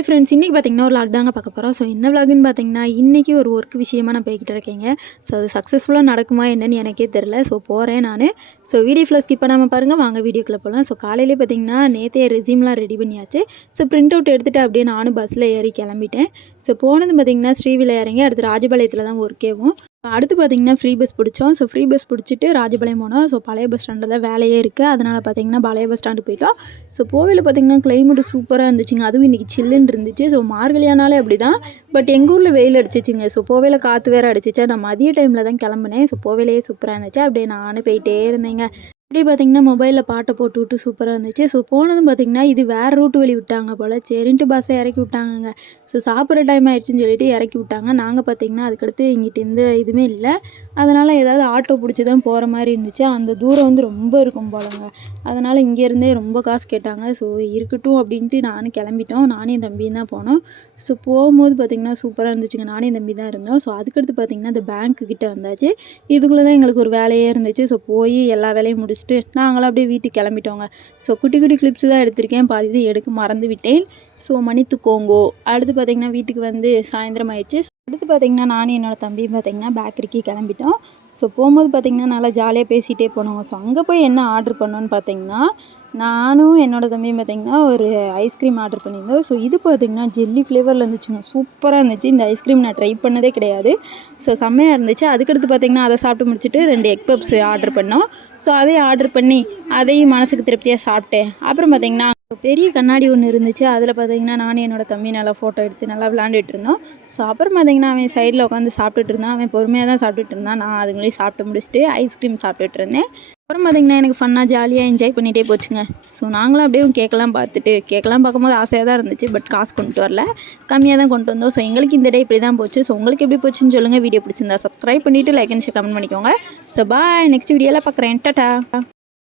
Hi friends, இன்றைக்கி பார்த்தீங்கன்னா ஒரு வ்ளாக் தாங்க பார்க்க போகிறோம். ஸோ என்ன வ்ளாக்னு பார்த்தீங்கன்னா, இன்றைக்கி ஒரு ஒர்க் விஷயமா நான் போய்கிட்டு இருக்கேங்க. ஸோ அது சக்ஸஸ்ஃபுல்லாக நடக்குமா என்னன்னு எனக்கே தெரில. ஸோ போகிறேன் நான். ஸோ வீடியோ ஃபுல்லாக ஸ்கிப் பண்ணாமல் பாருங்கள். வாங்க வீடியோக்குள்ளே போகலாம். ஸோ காலையிலே பார்த்தீங்கன்னா நேற்றே ரெஸ்யூம்லாம் ரெடி பண்ணியாச்சு. ஸோ பிரிண்ட் அவுட் எடுத்துகிட்டு அப்படியே நானும் பஸ்ஸில் ஏறி கிளம்பிட்டேன். ஸோ போனது பார்த்தீங்கன்னா ஸ்ரீவில்ல இறங்கி அடுத்து ராஜபாளையத்தில் தான் ஒர்க்கேவும். அடுத்து பார்த்தீங்கன்னா ஃப்ரீ பஸ் பிடிச்சோம். ஸோ ஃப்ரீ பஸ் பிடிச்சிட்டு ராஜபாளையம் போனோம். ஸோ பழைய பஸ் ஸ்டாண்டில் தான் வேலையே இருக்குது. அதனால் பார்த்தீங்கன்னா பழைய பஸ் ஸ்டாண்டு போயிட்டோம். ஸோ போவையில் பார்த்தீங்கன்னா கிளைமேட்டு சூப்பராக இருந்துச்சுங்க. அதுவும் இன்றைக்கி சில்லுன்னு இருந்துச்சு. ஸோ மார்கழியானாலே அப்படி தான். பட் எங்கள் ஊரில் வெயில் அடிச்சிச்சுங்க. ஸோ போவையில் காற்று வேறு அடிச்சிச்சா. நான் மதிய டைமில் தான் கிளம்புனேன். ஸோ போவையிலேயே சூப்பராக இருந்துச்சு. அப்படியே நானும் போயிட்டே இருந்தேங்க. அப்படியே பார்த்திங்கன்னா மொபைலில் பாட்டை போட்டு விட்டு சூப்பராக இருந்துச்சு. ஸோ போனதும் பார்த்திங்கன்னா இது வேறு ரூட்டு வழி விட்டாங்க போல். சரின்ட்டு பஸ்ஸை இறக்கி விட்டாங்கங்க. ஸோ சாப்பிட்ற டைம் ஆகிடுச்சின்னு சொல்லிட்டு இறக்கி விட்டாங்க. நாங்கள் பார்த்திங்கன்னா அதுக்கடுத்து இங்கிட்ட எந்த இதுவுமே இல்லை. அதனால் ஏதாவது ஆட்டோ பிடிச்சி தான் போகிற மாதிரி இருந்துச்சு. அந்த தூரம் வந்து ரொம்ப இருக்கும் போலங்க. அதனால் இங்கேருந்தே ரொம்ப காசு கேட்டாங்க. ஸோ இருக்கட்டும் அப்படின்ட்டு நானும் கிளம்பிட்டோம். நானும் என் தம்பியும் தான் போனோம். ஸோ போகும்போது பார்த்திங்கன்னா சூப்பராக இருந்துச்சுங்க. நானும் என் தம்பி தான் இருந்தோம். ஸோ அதுக்கடுத்து பார்த்திங்கன்னா இந்த பேங்க்கு கிட்டே வந்தாச்சு. இதுக்குள்ளே தான் எங்களுக்கு ஒரு வேலையே இருந்துச்சு. ஸோ போய் எல்லா வேலையும் முடிச்சுட்டு நாங்களும் அப்படியே வீட்டுக்கு கிளம்பிட்டோங்க. ஸோ குட்டி குட்டி கிளிப்ஸ் தான் எடுத்திருக்கேன். பாதி இது எடுக்க மறந்து விட்டேன். ஸோ மன்னித்துக்கோங்கோ. அடுத்து பார்த்திங்கன்னா வீட்டுக்கு வந்து சாயந்தரம் ஆயிடுச்சு. அடுத்து பார்த்திங்கன்னா நானும் என்னோடய தம்பியும் பார்த்திங்கன்னா பேக்கரிக்கு கிளம்பிட்டோம். ஸோ போகும்போது பார்த்திங்கன்னா நல்லா ஜாலியாக பேசிகிட்டே போனோம். ஸோ அங்கே போய் என்ன ஆர்டர் பண்ணோன்னு பார்த்திங்கன்னா, நானும் என்னோடய தம்பியும் பார்த்திங்கன்னா ஒரு ஐஸ்கிரீம் ஆர்டர் பண்ணியிருந்தோம். ஸோ இது பார்த்திங்கன்னா ஜெல்லி ஃப்ளேவரில் இருந்துச்சுங்க. சூப்பராக இருந்துச்சு. இந்த ஐஸ்கிரீம் நான் ட்ரை பண்ணதே கிடையாது. ஸோ செம்மையாக இருந்துச்சு. அதுக்கடுத்து பார்த்திங்கன்னா அதை சாப்பிட்டு முடிச்சுட்டு 2 எக் பப்ஸ் ஆர்டர் பண்ணோம். ஸோ அதையும் ஆர்டர் பண்ணி அதையும் மனசுக்கு திருப்தியாக சாப்பிட்டேன். அப்புறம் பார்த்திங்கன்னா பெரிய கண்ணாடி ஒன்று இருந்துச்சு. அதில் பார்த்திங்கன்னா நானும் என்னோடய தம்பி நல்லா ஃபோட்டோ எடுத்து நல்லா விளாண்டுட்டு இருந்தோம். ஸோ அப்புறம் பார்த்திங்கன்னா அவன் சைடில் உட்காந்து சாப்பிட்டுட்டு இருந்தான். அவன் பொறுமையாக தான் சாப்பிட்டுட்டு இருந்தான். நான் அதுங்களையும் சாப்பிட்டு முடிச்சுட்டு ஐஸ்கிரீம் சாப்பிட்டுட்டு இருந்தேன். அப்புறம் பார்த்திங்கன்னா எனக்கு ஃபன்னாக ஜாலியாக என்ஜாய் பண்ணிகிட்டே போச்சுங்க. ஸோ நாங்களும் அப்படியே கேக்கெல்லாம் பார்க்கும்போது ஆசையாக தான் இருந்துச்சு. பட் காசு கொண்டு வரல, கம்மியாக தான் கொண்டு வந்தோம். ஸோ எங்களுக்கு இந்த டே இப்படி தான் போச்சு. ஸோ உங்களுக்கு எப்படி போச்சுன்னு சொல்லுங்கள். வீடியோ பிடிச்சிருந்தா சப்ஸ்கிரைப் பண்ணிவிட்டு லைக் அண்ட் ஷேர் கமெண்ட் பண்ணிக்கோங்க. So bye. நெக்ஸ்ட் வீடியோவில் பார்க்குறேன். டாடா.